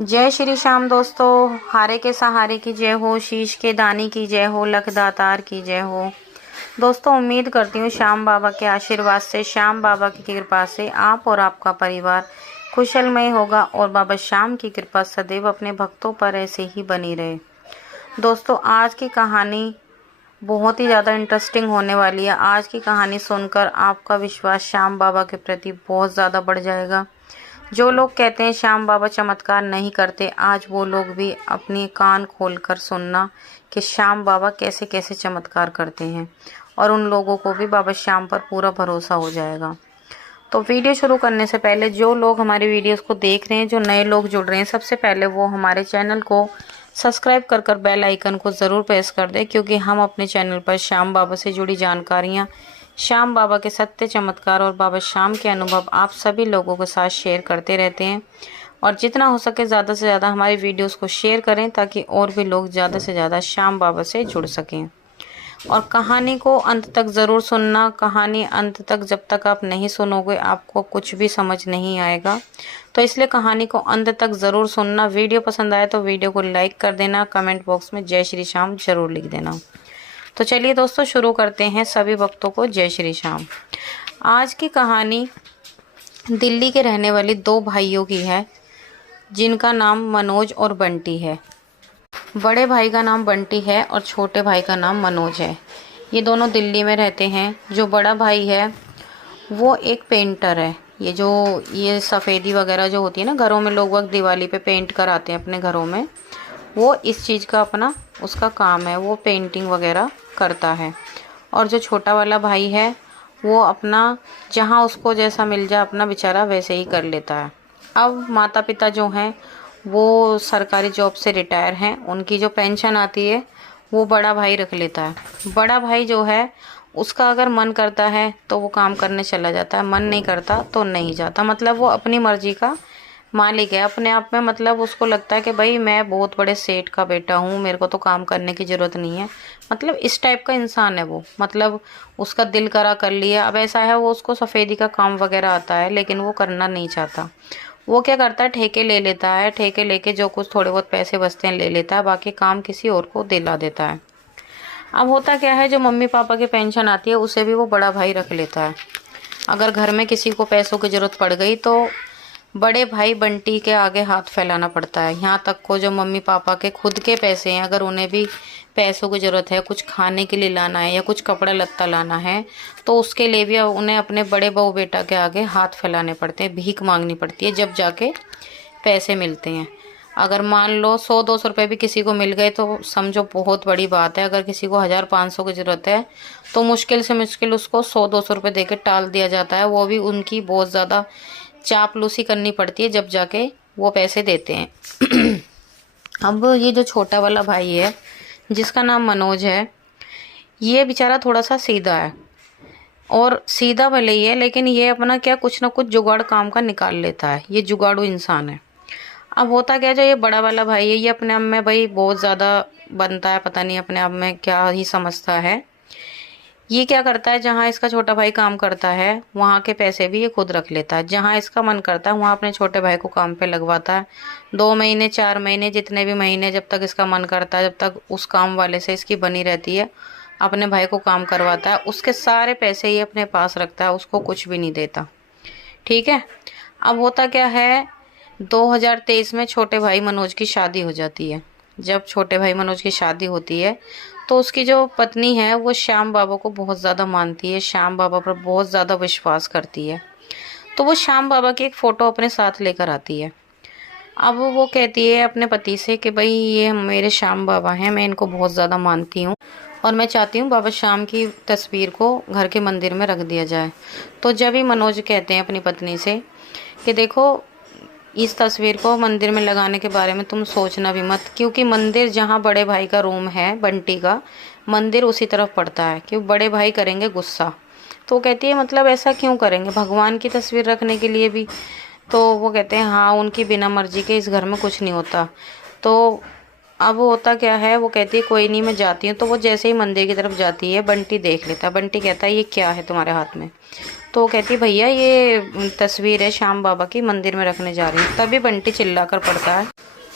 जय श्री श्याम दोस्तों। हारे के सहारे की जय हो, शीश के दानी की जय हो, लख दातार की जय हो। दोस्तों, उम्मीद करती हूँ श्याम बाबा के आशीर्वाद से, श्याम बाबा की कृपा से आप और आपका परिवार कुशलमय होगा और बाबा श्याम की कृपा सदैव अपने भक्तों पर ऐसे ही बनी रहे। दोस्तों, आज की कहानी बहुत ही ज़्यादा इंटरेस्टिंग होने वाली है। आज की कहानी सुनकर आपका विश्वास श्याम बाबा के प्रति बहुत ज़्यादा बढ़ जाएगा। जो लोग कहते हैं श्याम बाबा चमत्कार नहीं करते, आज वो लोग भी अपनी कान खोलकर सुनना कि श्याम बाबा कैसे कैसे चमत्कार करते हैं, और उन लोगों को भी बाबा श्याम पर पूरा भरोसा हो जाएगा। तो वीडियो शुरू करने से पहले जो लोग हमारी वीडियोस को देख रहे हैं, जो नए लोग जुड़ रहे हैं, सबसे पहले वो हमारे चैनल को सब्सक्राइब कर बेल आइकन को ज़रूर प्रेस कर दें, क्योंकि हम अपने चैनल पर श्याम बाबा से जुड़ी जानकारियाँ, श्याम बाबा के सत्य चमत्कार और बाबा श्याम के अनुभव आप सभी लोगों के साथ शेयर करते रहते हैं। और जितना हो सके ज़्यादा से ज़्यादा हमारी वीडियोस को शेयर करें, ताकि और भी लोग ज़्यादा से ज़्यादा श्याम बाबा से जुड़ सकें। और कहानी को अंत तक ज़रूर सुनना। कहानी अंत तक जब तक आप नहीं सुनोगे, आपको कुछ भी समझ नहीं आएगा। तो इसलिए कहानी को अंत तक ज़रूर सुनना। वीडियो पसंद आए तो वीडियो को लाइक कर देना, कमेंट बॉक्स में जय श्री श्याम ज़रूर लिख देना। तो चलिए दोस्तों, शुरू करते हैं। सभी भक्तों को जय श्री श्याम। आज की कहानी दिल्ली के रहने वाली दो भाइयों की है, जिनका नाम मनोज और बंटी है। बड़े भाई का नाम बंटी है और छोटे भाई का नाम मनोज है। ये दोनों दिल्ली में रहते हैं। जो बड़ा भाई है वो एक पेंटर है। ये सफ़ेदी वगैरह जो होती है ना, घरों में लोग वक्त दिवाली पे पेंट कराते हैं अपने घरों में, वो इस चीज़ का उसका काम है, वो पेंटिंग वगैरह करता है। और जो छोटा वाला भाई है वो अपना जहाँ उसको जैसा मिल जाए अपना बेचारा वैसे ही कर लेता है। अब माता पिता जो हैं वो सरकारी जॉब से रिटायर हैं। उनकी जो पेंशन आती है वो बड़ा भाई रख लेता है। बड़ा भाई जो है उसका अगर मन करता है तो वो काम करने चला जाता है, मन नहीं करता तो नहीं जाता। मतलब वो अपनी मर्जी का मालिक है अपने आप में। मतलब उसको लगता है कि भाई मैं बहुत बड़े सेठ का बेटा हूँ, मेरे को तो काम करने की ज़रूरत नहीं है। मतलब इस टाइप का इंसान है वो। मतलब उसका दिल करा कर लिया। अब ऐसा है, वो उसको सफ़ेदी का काम वगैरह आता है, लेकिन वो करना नहीं चाहता। वो क्या करता है, ठेके ले लेता है। ठेके लेके जो कुछ थोड़े बहुत पैसे बचते हैं ले लेता है, बाकी काम किसी और को दिला देता है। अब होता क्या है, जो मम्मी पापा की पेंशन आती है उसे भी वो बड़ा भाई रख लेता है। अगर घर में किसी को पैसों की ज़रूरत पड़ गई तो बड़े भाई बंटी के आगे हाथ फैलाना पड़ता है। यहाँ तक को जो मम्मी पापा के खुद के पैसे हैं, अगर उन्हें भी पैसों की ज़रूरत है, कुछ खाने के लिए लाना है या कुछ कपड़ा लत्ता लाना है, तो उसके लिए भी उन्हें अपने बड़े बहू बेटा के आगे हाथ फैलाने पड़ते हैं, भीख मांगनी पड़ती है, जब जाके पैसे मिलते हैं। अगर मान लो 100-200 रुपये भी किसी को मिल गए तो समझो बहुत बड़ी बात है। अगर किसी को 1000-500 की ज़रूरत है तो मुश्किल से मुश्किल उसको 100-200 रुपये दे के टाल दिया जाता है। वो भी उनकी बहुत ज़्यादा चापलूसी करनी पड़ती है, जब जाके वो पैसे देते हैं। अब ये जो छोटा वाला भाई है जिसका नाम मनोज है, ये बेचारा थोड़ा सा सीधा है। और सीधा भले ही है, लेकिन ये अपना क्या कुछ ना कुछ जुगाड़ काम का निकाल लेता है। ये जुगाड़ू इंसान है। अब होता क्या, जो ये बड़ा वाला भाई है, ये अपने आप में भाई बहुत ज़्यादा बनता है, पता नहीं अपने आप में क्या ही समझता है। ये क्या करता है, जहाँ इसका छोटा भाई काम करता है वहाँ के पैसे भी ये खुद रख लेता है। जहाँ इसका मन करता है वहाँ अपने छोटे भाई को काम पे लगवाता है। 2 महीने 4 महीने जितने भी महीने जब तक इसका मन करता है, जब तक उस काम वाले से इसकी बनी रहती है, अपने भाई को काम करवाता है। उसके सारे पैसे ये अपने पास रखता है, उसको कुछ भी नहीं देता। ठीक है। अब होता क्या है, 2023 में छोटे भाई मनोज की शादी हो जाती है। जब छोटे भाई मनोज की शादी होती है तो उसकी जो पत्नी है वो श्याम बाबा को बहुत ज़्यादा मानती है, श्याम बाबा पर बहुत ज़्यादा विश्वास करती है। तो वो श्याम बाबा की एक फ़ोटो अपने साथ लेकर आती है। अब वो कहती है अपने पति से कि भाई ये मेरे श्याम बाबा हैं, मैं इनको बहुत ज़्यादा मानती हूँ और मैं चाहती हूँ बाबा श्याम की तस्वीर को घर के मंदिर में रख दिया जाए। तो जब ही मनोज कहते हैं अपनी पत्नी से कि देखो, इस तस्वीर को मंदिर में लगाने के बारे में तुम सोचना भी मत, क्योंकि मंदिर जहाँ बड़े भाई का रूम है बंटी का, मंदिर उसी तरफ पड़ता है, क्योंकि बड़े भाई करेंगे गुस्सा। तो कहती है मतलब ऐसा क्यों करेंगे, भगवान की तस्वीर रखने के लिए भी। तो वो कहते हैं हाँ, उनकी बिना मर्जी के इस घर में कुछ नहीं होता। तो अब वो होता क्या है, वो कहती है कोई नहीं मैं जाती हूँ। तो वो जैसे ही मंदिर की तरफ जाती है, बंटी देख लेता है। बंटी कहता है ये क्या है तुम्हारे हाथ में? तो वो कहती है भैया ये तस्वीर है श्याम बाबा की, मंदिर में रखने जा रही हूँ। तभी बंटी चिल्ला कर पड़ता है।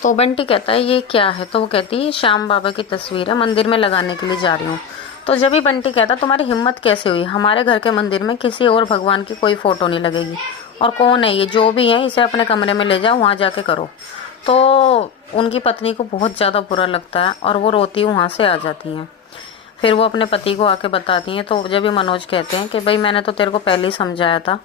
तो बंटी कहता है ये क्या है? तो वो कहती है श्याम बाबा की तस्वीर है, मंदिर में लगाने के लिए जा रही हूँ। तो जब भी बंटी कहता तुम्हारी हिम्मत कैसे हुई, हमारे घर के मंदिर में किसी और भगवान की कोई फोटो नहीं लगेगी, और कौन है ये, जो भी है इसे अपने कमरे में ले जाओ, वहाँ जाके करो। तो उनकी पत्नी को बहुत ज़्यादा बुरा लगता है और वो रोती वहाँ से आ जाती हैं। फिर वो अपने पति को आके बताती हैं। तो जब भी मनोज कहते हैं कि भाई मैंने तो तेरे को पहले ही समझाया था।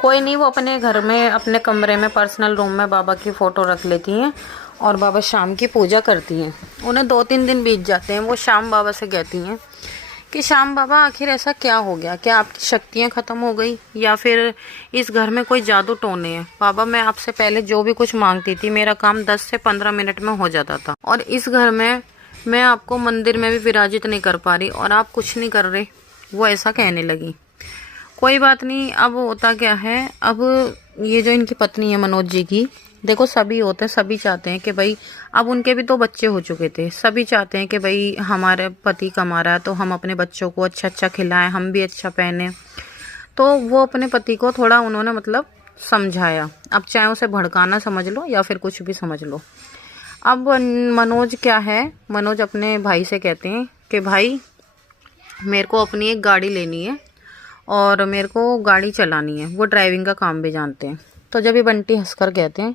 कोई नहीं, वो अपने घर में अपने कमरे में पर्सनल रूम में बाबा की फ़ोटो रख लेती हैं और बाबा शाम की पूजा करती हैं। उन्हें 2-3 दिन बीत जाते हैं। वो श्याम बाबा से कहती हैं कि श्याम बाबा आखिर ऐसा क्या हो गया, क्या आपकी शक्तियाँ ख़त्म हो गई या फिर इस घर में कोई जादू टोने हैं? बाबा मैं आपसे पहले जो भी कुछ मांगती थी मेरा काम 10 से 15 मिनट में हो जाता था, और इस घर में मैं आपको मंदिर में भी विराजित नहीं कर पा रही और आप कुछ नहीं कर रहे। वो ऐसा कहने लगी। कोई बात नहीं, अब होता क्या है, अब ये जो इनकी पत्नी है मनोज जी की, देखो सभी होते हैं, सभी चाहते हैं कि भाई, अब उनके भी तो बच्चे हो चुके थे, सभी चाहते हैं कि भाई हमारे पति कमा रहा है तो हम अपने बच्चों को अच्छा अच्छा खिलाएं, हम भी अच्छा पहने। तो वो अपने पति को थोड़ा उन्होंने मतलब समझाया। अब चाहे उसे भड़काना समझ लो या फिर कुछ भी समझ लो। अब मनोज क्या है, मनोज अपने भाई से कहते हैं कि भाई मेरे को अपनी एक गाड़ी लेनी है और मेरे को गाड़ी चलानी है। वो ड्राइविंग का काम भी जानते हैं। तो जब ये बंटी हंसकर कहते हैं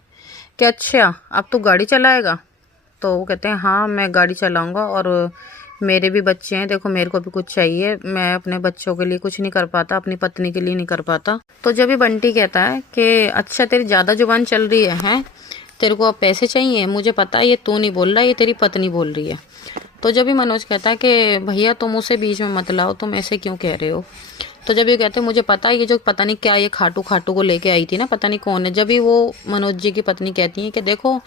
कि अच्छा अब तू गाड़ी चलाएगा? तो वो कहते हैं हाँ मैं गाड़ी चलाऊंगा, और मेरे भी बच्चे हैं, देखो मेरे को भी कुछ चाहिए, मैं अपने बच्चों के लिए कुछ नहीं कर पाता, अपनी पत्नी के लिए नहीं कर पाता। तो जब ये बंटी कहता है कि अच्छा तेरी ज़्यादा जुबान चल रही है, तेरे को अब पैसे चाहिए, मुझे पता है ये तू नहीं बोल रहा, ये तेरी पत्नी बोल रही है। तो जब भी मनोज कहता है कि भैया तुम उसे बीच में मत लाओ, तुम ऐसे क्यों कह रहे हो? तो जब ये कहते हैं मुझे पता है ये जो पता नहीं क्या ये खाटू खाटू को लेके आई थी ना, पता नहीं कौन है। जब भी वो मनोज जी की पत्नी कहती है कि देखो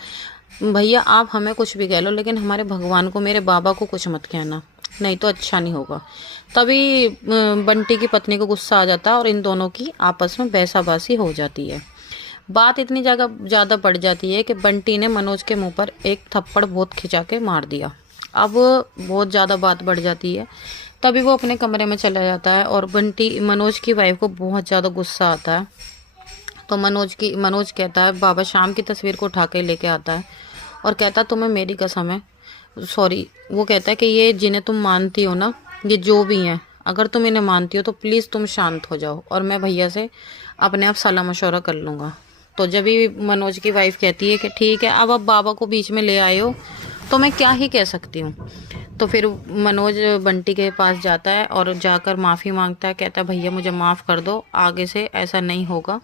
भैया आप हमें कुछ भी कह लो, लेकिन हमारे भगवान को, मेरे बाबा को कुछ मत कहना, नहीं तो अच्छा नहीं होगा। तभी बंटी की पत्नी को गुस्सा आ जाता है और इन दोनों की आपस में बहसाबासी हो जाती है। बात इतनी ज़्यादा बढ़ जाती है कि बंटी ने मनोज के मुंह पर एक थप्पड़ बहुत खिंचा के मार दिया। अब बहुत ज़्यादा बात बढ़ जाती है। तभी वो अपने कमरे में चला जाता है और बंटी मनोज की वाइफ को बहुत ज़्यादा गुस्सा आता है। तो मनोज कहता है, बाबा शाम की तस्वीर को उठा के लेके आता है और कहता तुम्हें मेरी कसम है, सॉरी, वो कहता है कि ये जिन्हें तुम मानती हो ना, ये जो भी हैं, अगर तुम इन्हें मानती हो तो प्लीज़ तुम शांत हो जाओ और मैं भैया से अपने आप सलाह मशवरा कर लूँगा। तो जब भी मनोज की वाइफ कहती है कि ठीक है अब बाबा को बीच में ले आए हो तो मैं क्या ही कह सकती हूँ। तो फिर मनोज बंटी के पास जाता है और जाकर माफ़ी मांगता है, कहता है भैया मुझे माफ़ कर दो, आगे से ऐसा नहीं होगा।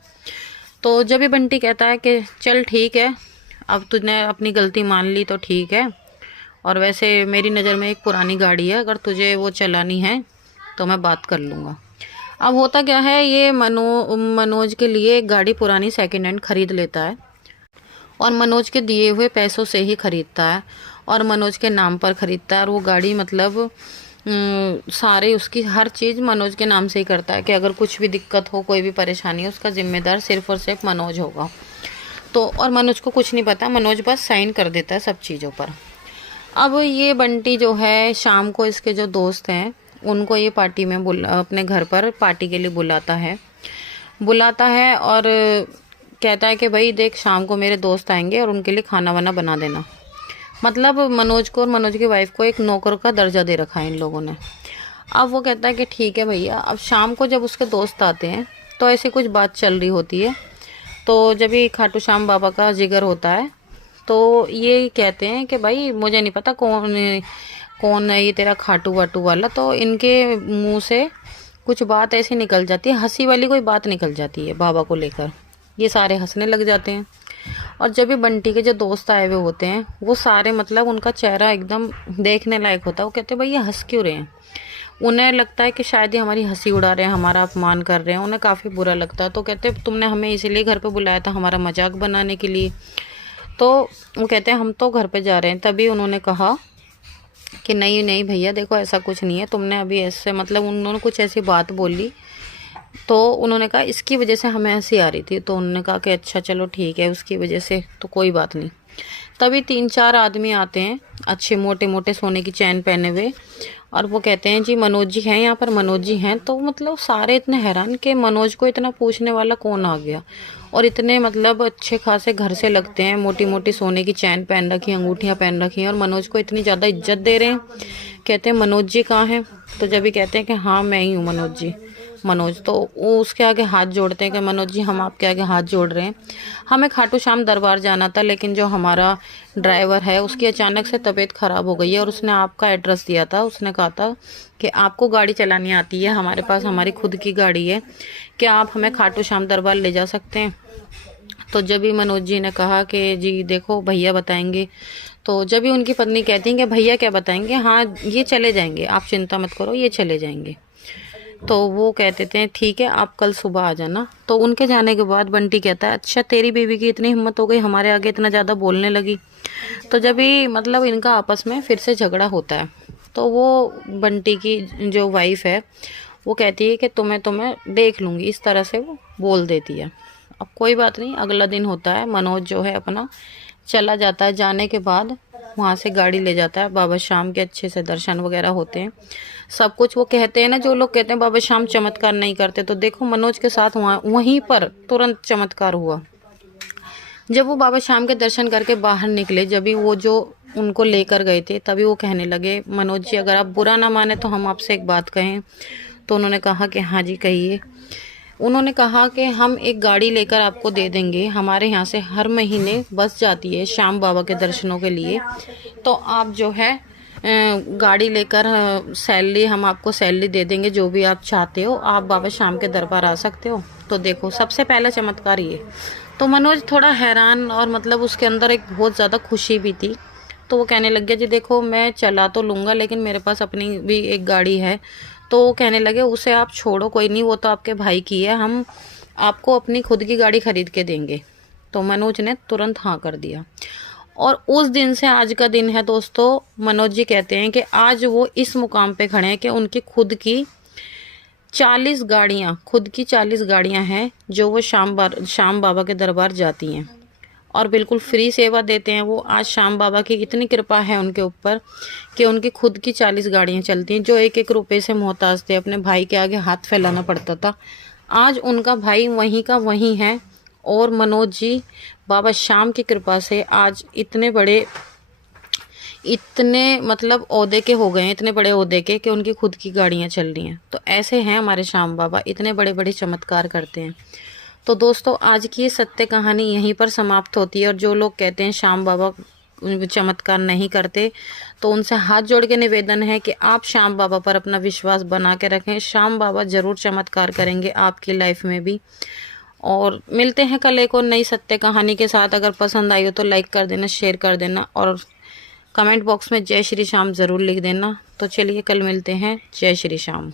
तो जब भी बंटी कहता है कि चल ठीक है, अब तूने अपनी गलती मान ली तो ठीक है, और वैसे मेरी नज़र में एक पुरानी गाड़ी है, अगर तुझे वो चलानी है तो मैं बात कर लूँगा। अब होता क्या है, ये मनोज के लिए एक गाड़ी पुरानी सेकेंड हैंड खरीद लेता है और मनोज के दिए हुए पैसों से ही खरीदता है और मनोज के नाम पर खरीदता है। और वो गाड़ी मतलब सारे उसकी हर चीज़ मनोज के नाम से ही करता है कि अगर कुछ भी दिक्कत हो, कोई भी परेशानी हो, उसका जिम्मेदार सिर्फ और सिर्फ मनोज होगा। तो और मनोज को कुछ नहीं पता, मनोज बस साइन कर देता है सब चीज़ों पर। अब ये बंटी जो है शाम को इसके जो दोस्त हैं उनको ये पार्टी में अपने घर पर पार्टी के लिए बुलाता है और कहता है कि भाई देख शाम को मेरे दोस्त आएंगे और उनके लिए खाना वाना बना देना। मतलब मनोज को और मनोज की वाइफ को एक नौकर का दर्जा दे रखा है इन लोगों ने। अब वो कहता है कि ठीक है भैया। अब शाम को जब उसके दोस्त आते हैं तो ऐसी कुछ बात चल रही होती है। तो जब ये खाटू श्याम बाबा का जिगर होता है तो ये कहते हैं कि भाई मुझे नहीं पता कौन है ये तेरा खाटू वाटू वाला। तो इनके मुंह से कुछ बात ऐसी निकल जाती है, हंसी वाली कोई बात निकल जाती है बाबा को लेकर। ये सारे हंसने लग जाते हैं। और जब भी बंटी के जो दोस्त आए हुए होते हैं वो सारे मतलब उनका चेहरा एकदम देखने लायक होता है। वो कहते हैं भाई ये हंस क्यों रहे हैं। उन्हें लगता है कि शायद ये हमारी हंसी उड़ा रहे हैं, हमारा अपमान कर रहे हैं। उन्हें काफ़ी बुरा लगता है। तो कहते हैं तुमने हमें इसीलिए घर पे बुलाया था, हमारा मजाक बनाने के लिए। तो वो कहते हैं हम तो घर पे जा रहे हैं। तभी उन्होंने कहा कि नहीं नहीं भैया देखो ऐसा कुछ नहीं है, तुमने अभी ऐसे मतलब उन्होंने कुछ ऐसी बात बोली तो उन्होंने कहा इसकी वजह से हमें हंसी आ रही थी। तो उन्होंने कहा कि अच्छा चलो ठीक है, उसकी वजह से तो कोई बात नहीं। तभी 3-4 आदमी आते हैं, अच्छे मोटे मोटे सोने की चैन पहने हुए, और वो कहते हैं जी मनोज जी हैं यहाँ पर, मनोज जी हैं। तो मतलब सारे इतने हैरान कि मनोज को इतना पूछने वाला कौन आ गया, और इतने मतलब अच्छे खासे घर से लगते हैं, मोटी मोटी सोने की चैन पहन रखी, अंगूठियाँ पहन रखी हैं, और मनोज को इतनी ज़्यादा इज्जत दे रहे हैं। कहते हैं मनोज जी कहाँ हैं? तो जब भी कहते हैं कि हाँ मैं ही हूँ मनोज जी, मनोज, तो वो उसके आगे हाथ जोड़ते हैं कि मनोज जी हम आपके आगे हाथ जोड़ रहे हैं, हमें खाटू श्याम दरबार जाना था, लेकिन जो हमारा ड्राइवर है उसकी अचानक से तबीयत ख़राब हो गई है, और उसने आपका एड्रेस दिया था। उसने कहा था कि आपको गाड़ी चलानी आती है, हमारे पास हमारी खुद की गाड़ी है, क्या आप हमें खाटू श्याम दरबार ले जा सकते हैं? तो जब भी मनोज जी ने कहा कि जी देखो भैया बताएंगे, तो जब भी उनकी पत्नी कहती हैं कि भैया क्या बताएंगे, हाँ ये चले जाएंगे, आप चिंता मत करो ये चले जाएंगे। तो वो कहते थे ठीक है आप कल सुबह आ जाना। तो उनके जाने के बाद बंटी कहता है अच्छा तेरी बीवी की इतनी हिम्मत हो गई, हमारे आगे इतना ज़्यादा बोलने लगी। तो जब भी मतलब इनका आपस में फिर से झगड़ा होता है, तो वो बंटी की जो वाइफ है वो कहती है कि तुम्हें देख लूँगी, इस तरह से वो बोल देती है। अब कोई बात नहीं, अगला दिन होता है, मनोज जो है अपना चला जाता है। जाने के बाद वहाँ से गाड़ी ले जाता है, बाबा श्याम के अच्छे से दर्शन वगैरह होते हैं, सब कुछ। वो कहते हैं ना, जो लोग कहते हैं बाबा श्याम चमत्कार नहीं करते, तो देखो मनोज के साथ वहीं पर तुरंत चमत्कार हुआ। जब वो बाबा श्याम के दर्शन करके बाहर निकले, जब भी वो जो उनको लेकर गए थे, तभी वो कहने लगे मनोज जी अगर आप बुरा ना माने तो हम आपसे एक बात कहें। तो उन्होंने कहा कि हाँ जी कहिए। उन्होंने कहा कि हम एक गाड़ी लेकर आपको दे देंगे, हमारे यहाँ से हर महीने बस जाती है श्याम बाबा के दर्शनों के लिए, तो आप जो है गाड़ी लेकर सैलरी, हम आपको सैलरी दे देंगे, जो भी आप चाहते हो आप बाबा श्याम के दरबार आ सकते हो। तो देखो सबसे पहला चमत्कार ये। तो मनोज थोड़ा हैरान, और मतलब उसके अंदर एक बहुत ज़्यादा खुशी भी थी। तो वो कहने लग गया जी देखो मैं चला तो लूँगा, लेकिन मेरे पास अपनी भी एक गाड़ी है। तो वो कहने लगे उसे आप छोड़ो, कोई नहीं, वो तो आपके भाई की है, हम आपको अपनी खुद की गाड़ी खरीद के देंगे। तो मनोज ने तुरंत हाँ कर दिया। और उस दिन से आज का दिन है दोस्तों, मनोज जी कहते हैं कि आज वो इस मुकाम पे खड़े हैं कि उनकी खुद की 40 गाड़ियाँ हैं जो वो श्याम बाबा के दरबार जाती हैं, और बिल्कुल फ्री सेवा देते हैं वो। आज श्याम बाबा की इतनी कृपा है उनके ऊपर कि उनकी खुद की 40 गाड़ियाँ चलती हैं। जो एक एक रुपए से मोहताज थे, अपने भाई के आगे हाथ फैलाना पड़ता था, आज उनका भाई वहीं का वहीं है। और मनोज जी बाबा श्याम की कृपा से आज इतने मतलब ओहदे के हो गए हैं, इतने बड़े ओहदे के, कि उनकी खुद की गाड़ियाँ चल रही हैं। तो ऐसे हैं हमारे श्याम बाबा, इतने बड़े बड़े चमत्कार करते हैं। तो दोस्तों आज की ये सत्य कहानी यहीं पर समाप्त होती है। और जो लोग कहते हैं श्याम बाबा चमत्कार नहीं करते, तो उनसे हाथ जोड़ के निवेदन है कि आप श्याम बाबा पर अपना विश्वास बना के रखें, श्याम बाबा ज़रूर चमत्कार करेंगे आपकी लाइफ में भी। और मिलते हैं कल एक और नई सत्य कहानी के साथ। अगर पसंद आई हो तो लाइक कर देना, शेयर कर देना, और कमेंट बॉक्स में जय श्री श्याम ज़रूर लिख देना। तो चलिए कल मिलते हैं, जय श्री श्याम।